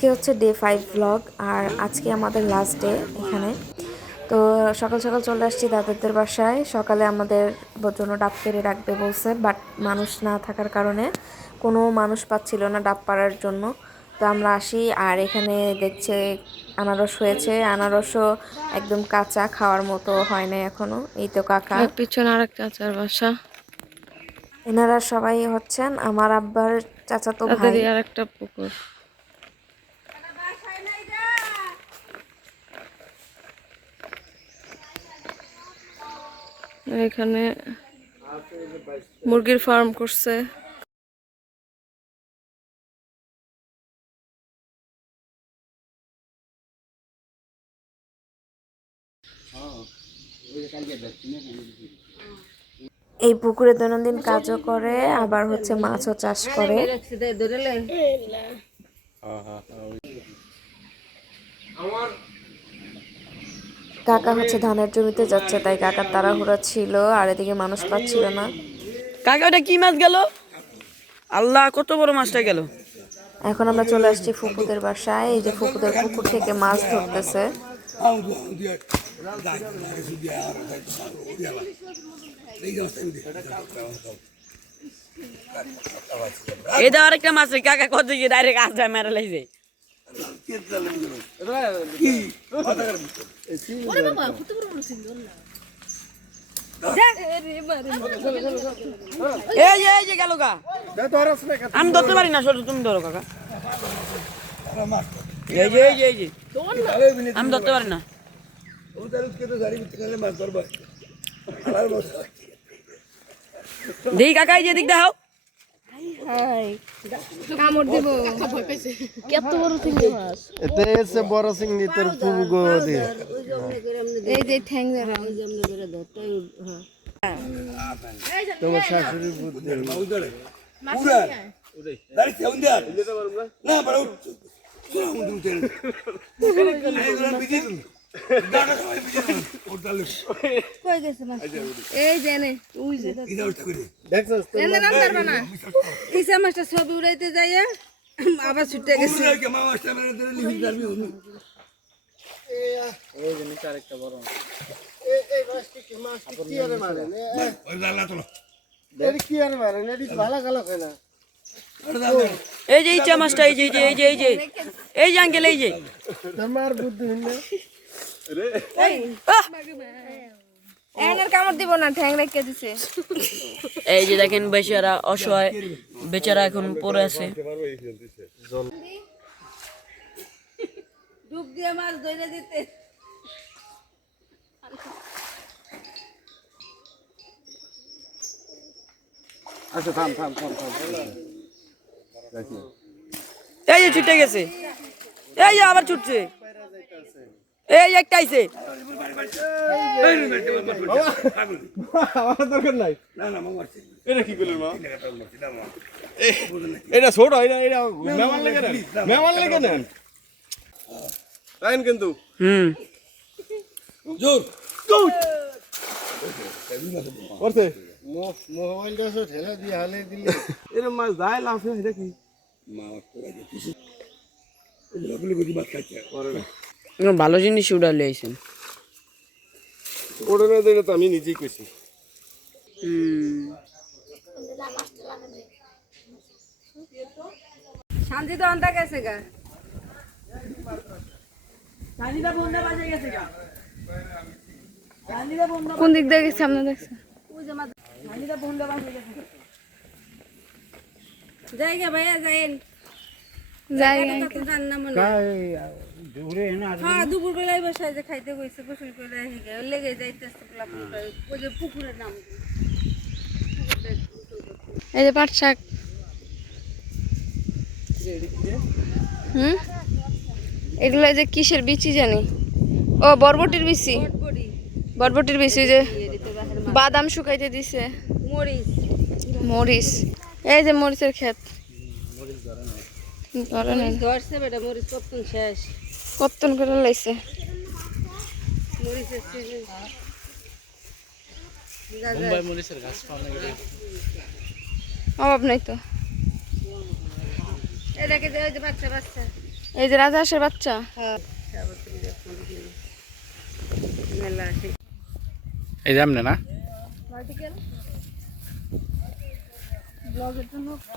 আজকে হচ্ছে day five blog আর আজকে আমাদের লাস্ট ডে এখানে। তো সকাল সকাল চলে আসছি দাদাদের বাসায়। সকালে আমাদের জন্য ডাব পেরে রাখবে বলছে বাট মানুষ না থাকার কারণে কোনো মানুষ পাচ্ছিল না ডাব পাড়ার জন্য। তো আমরা আসি আর এখানে দেখছে আনারস হয়েছে। আনারসও একদম কাঁচা খাওয়ার মতো হয় না এখনও। এই তো কাকা। পিছনে আর একটা চাচার বাসা। এনারা সবাই হচ্ছেন আমার আব্বার চাচাতো ভাই। আর একটা পুকুর। এখানে মুরগির ফার্ম করছে। এই পুকুরে দৈনন্দিন কাজও করে আবার হচ্ছে মাছও চাষ করে। কাকা হচ্ছে ধানের জমিতে যাচ্ছে তাই কাকার তাড়াহুড়া ছিল আর এদিকে মানুষ পাচ্ছিল না। কাকা ওটা কি মাছ গেল? আল্লাহ কত বড় মাছটা গেল? এখন আমরা চলে আসছি ফুকুদের বাসায় এই যে ফুকুদের পুকুর থেকে মাছ ধরতেছে। এটা আরেকটা মাছ কাকা কত গিয়ে ডাইরেক্ট আসা মেরে লাইছে। আমি ধরতে পারি না তুমি ধরো কাকা। এই যে এই যে এই যে। আমি ধরতে পারি না। দেখি কাকা, এই যে দিক দেখাও। বড় সিংড়ি তোর ফুগো দিয়ে এই যে ঠ্যাং তোমার শাশুড়ির বুদ্ধি এই যে নে উই যে যাইয়া আবার এই এই যে এই যে এই যে এই যে এই যে এই যে আঙ্কেল এই যে তোমার বুদ্ধি কামড় দিব না ঠ্যাং রেখে দিছে। এই যে দেখেন বেচারা অসহায় বেচারা এখন পড়ে আছে। ডুব দিয়ে মাছ ধরে দিতে। আচ্ছা থাম থাম থাম থাম। এই যে ছুটে গেছে। এই যে আবার ছুটছে। এই একটা আইছে। এটা কি করলেন মা? এটা ছোট মেমান লেগে নেন মেমান লেগে নেন। তাইন কিন্তু। হুম। করছে। মোবাইলটা ঠেলা দিয়ে হালে দিলে। এরকম মাছ যায় লাভ এটা কি? ভালো জিনিস উড়ালে আইছেন। না এটা তো আমি নিজেই কইছি। শান্তি তো অন্তা গেছে গা। কোন দিক দিয়ে গেছে সামনে দেখছে জায়গা ভাইয়া যাইন জায়গা রান্না মনে হ্যাঁ দুপুর বেলায় বসায় যে খাইতে গেছে গোসল করে হেগে লেগে যাইতেছে ওই যে পুকুরের নাম। এই যে পাট শাক। হুম? এগুলো যে কিসের বিচি জানি? ও বরবটির বিচি। বরবটির বিচি যে বাদাম শুকাইতে দিছে। মরিচ। মরিচ। এই যে মরিচের ক্ষেত। ধরে নাই। ধরছে বেটা মরিচ কতক্ষণ শেষ? কত্তন করে লাইছে। অভাব নাই তো। এটাকে দেওয়া যে বাচ্চা বাচ্চা। এই যে রাজা হাঁসের বাচ্চা। এই যে এমনে না বিস্তর চরণভূমি এই যে এতক্ষণ না করে সেই ডাইরেক্ট দিকে যেতাম গা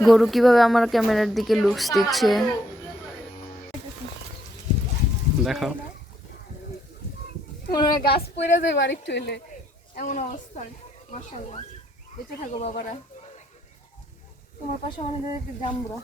গরু কীভাবে আমার ক্যামেরার দিকে লুকস দিচ্ছে দেখাও গাছ পড়ে যায় বাড়ি একটু এলে এমন অবস্থা মার্শাল্লাহ বেঁচে থাকো বাবারা। তোমার পাশে অনেক জামবুরা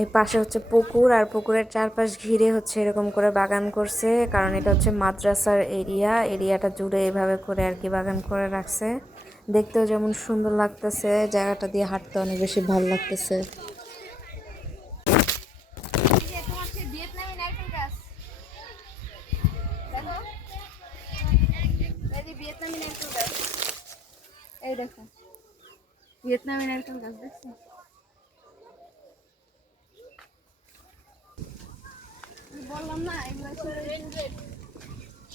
এই পাশে হচ্ছে পুকুর আর পুকুরের চারপাশ ঘিরে হচ্ছে এরকম করে বাগান করছে, কারণ এটা হচ্ছে মাদ্রাসার এরিয়া, এরিয়াটা জুড়ে এভাবে করে আর কি বাগান করে রাখছে। দেখতেও যেমন সুন্দর লাগতেছে, জায়গাটা দিয়ে হাঁটতে অনেক বেশি ভালো লাগতেছে। এই দেখো, ভিয়েতনামি নারকেল গাছ, দেখছ? বললাম না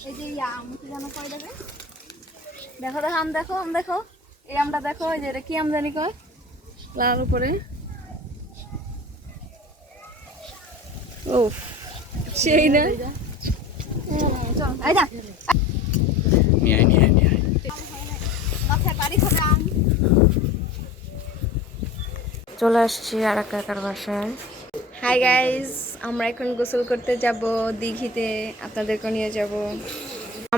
এই যে ইয়া আম কি জানো কয় দেবে দেখো দেখো আম দেখো আম দেখো। এই আমটা দেখো এই যে এটা কি আম জানি কয়? লাল উপরে। ও সেই না? নিয়ে নিয়ে নিয়ে মাথায় বাড়ি খাবে আম। চলে আসছি আর এক কাকার বাসায়। হাই গাইস আমরা এখন গোসল করতে যাব দিঘিতে আপনাদেরকে নিয়ে যাব।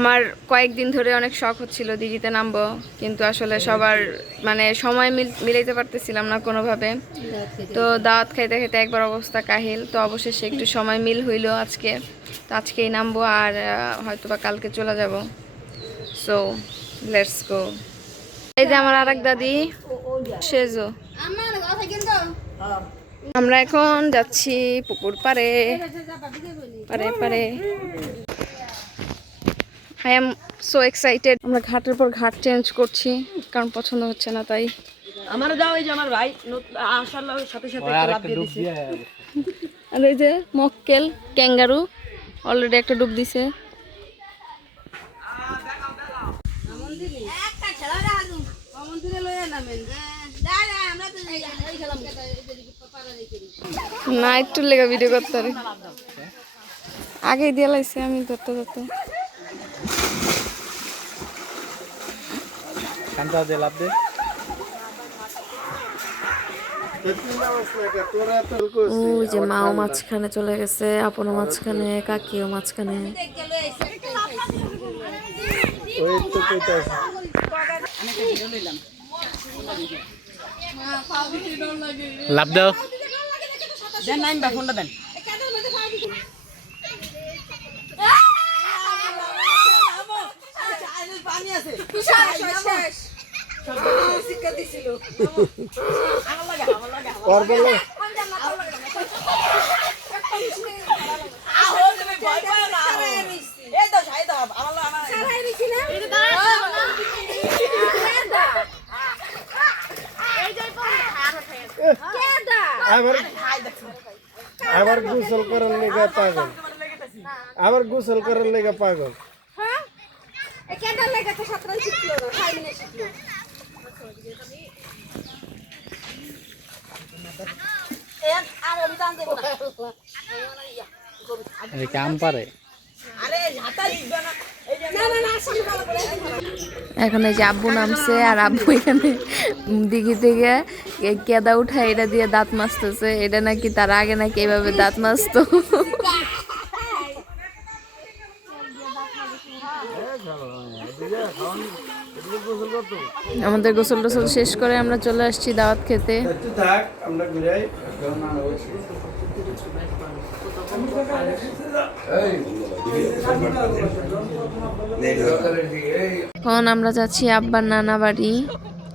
আমার কয়েকদিন ধরে অনেক শখ হচ্ছিল দিঘিতে নামবো কিন্তু আসলে সবার মানে সময় মিল মিলাইতে পারতেছিলাম না কোনোভাবে। তো দাওয়াত খাইতে খাইতে একবার অবস্থা কাহিল তো অবশেষে একটু সময় মিল হইল আজকে। তো আজকেই নামবো আর হয়তো বা কালকে চলে যাব। সো লেটস গো এই যে আমার আর এক দাদি সেজো। আমরা এখন যাচ্ছি পুকুর পাড়ে। পারে পারে আই এম সো এক্সাইটেড আমরা ঘাটের পর ঘাট চেঞ্জ করছি কারণ পছন্দ হচ্ছে না তাই। আমার যাও এই যে আমার ভাই আসার সাথে সাথে দিয়ে দিছে। আর এই যে মক্কেল ক্যাঙ্গারু অলরেডি একটা ডুব দিছে। মন্দিরে লইয়া নামেন। না একটু লেগে ভিডিও করতে পারি আগেই দিয়ে লাইছে আমি ধরতে ধরতে। কান্তা দে লাভ দে। ওই যে মাও মাঝখানে চলে গেছে আপনও মাঝখানে কাকিও মাঝখানে। ওই তো কইতাছে লাভ দাও। দেন নাইম বা ফোনটা দেন। ওর বলে আবার আবার গোসল করার লেগে পাগল। আবার গোসল করার লেগে পাগল। এদিকে আম পারে। এখন এই যে আব্বু নামছে আর আব্বু এখানে দিঘি থেকে কেদা উঠায় এটা দিয়ে দাঁত মাজতেছে। এটা নাকি তার আগে নাকি এভাবে দাঁত মাজতো। আমাদের গোসল টোসল শেষ করে আমরা চলে আসছি দাওয়াত খেতে। আমরা এখন আমরা যাচ্ছি আব্বার নানা বাড়ি।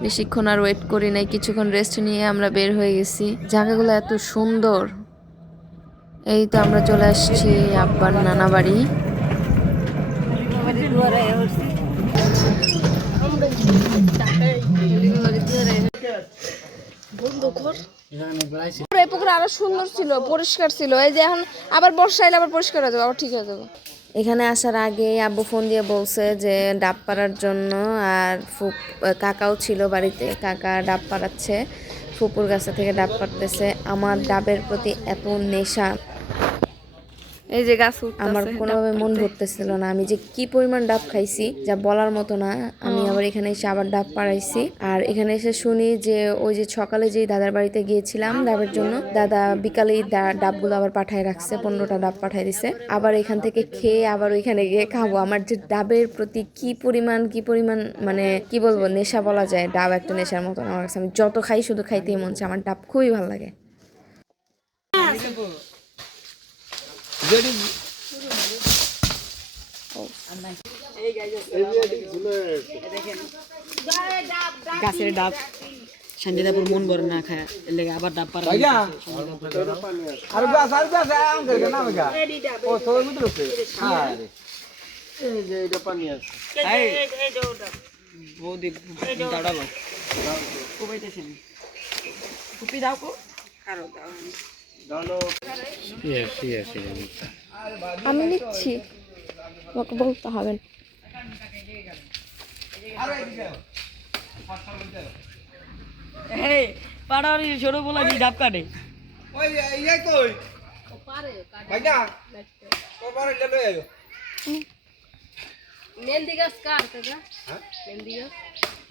বেশিক্ষণ আর ওয়েট করি নাই, কিছুক্ষণ রেস্ট নিয়ে আমরা বের হয়ে গেছি। জায়গাগুলো এত সুন্দর। এই তো আমরা চলে আসছি আব্বার নানা বাড়ি। আবার বর্ষা এলে আবার পরিষ্কার হয়ে যাবে, আবার ঠিক এখানে আসার আগে আব্বু ফোন দিয়ে বলছে যে ডাব পাড়ার জন্য আর ফুপ কাকাও ছিল বাড়িতে। কাকা ডাব পাড়াচ্ছে, ফুপুর গাছে থেকে ডাব পাড়তেছে। আমার ডাবের প্রতি এত নেশা। এই যে গাছ আমার কোনোভাবে মন ভরতেছিল না। আমি যে কি পরিমাণ ডাব খাইছি যা বলার মতো না আমি আবার এখানে এসে আবার ডাব পাড়াইছি। আর এখানে এসে শুনি যে ওই যে সকালে যে দাদার বাড়িতে গিয়েছিলাম ডাবের জন্য দাদা বিকালেই ডা- ডাবগুলো আবার পাঠায় রাখছে পনেরোটা ডাব পাঠায় দিছে। আবার এখান থেকে খেয়ে আবার ওইখানে গিয়ে খাব। আমার যে ডাবের প্রতি কি পরিমাণ কি পরিমাণ মানে কি বলব নেশা বলা যায় ডাব একটা নেশার মতন আমার কাছে আমি যত খাই শুধু খাইতেই মন চায়। আমার ডাব খুবই ভালো লাগে। গাছের ডাব। সঞ্জয়দাপুর মন ভরে না খায় এর লেগে আবার ডাব পারা আর গাছ আর গাছ আম করে না গা ও তো মধ্যে রয়েছে হ্যাঁ এই যে এটা পানি আছে বৌদি দাঁড়াল। কুপাইতেছেন কুপি দাও কো। Yes, yes, yes. আমি নিচ্ছি। তোমাকে বলতে হবে পাড়ার এই ছোট বলা দি ডাব কাটে? ওই ইয়ে কই? ভাইটা ও পারে লে লই আইও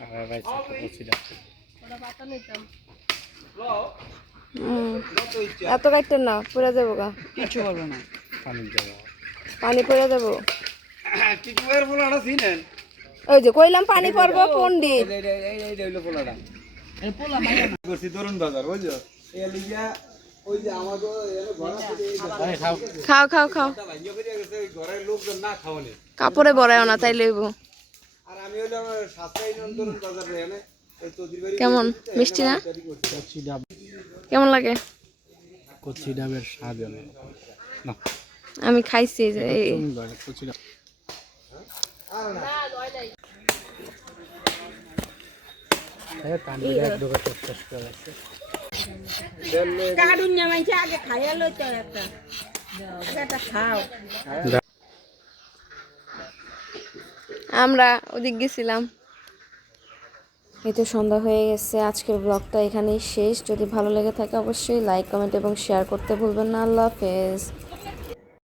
আর ভাই বলছি ডাব হুম। এত কাটতেন না পড়ে যাব গা। কিছু করবে না। পানি পানি পড়ে যাব। টিকুয়ের পোলাটা চিনেন ওই যে কইলাম পানি পড়ব পন্ডিত পোলাটা। বাজার ওই যে খাও। খাও খাও কাপড়ে বড়ায় না তাই লইব। বাড়ি কেমন? মিষ্টি না? কেমন লাগে? কচি ডাবের স্বাদ না। আমি খাইছি আমরা ওদিক গেছিলাম। এই তো সন্ধ্যা হয়ে গেছে, আজকের ব্লগটা এখানেই শেষ। যদি ভালো লেগে থাকে অবশ্যই লাইক কমেন্ট এবং শেয়ার করতে ভুলবেন না। আল্লাহ হাফেজ।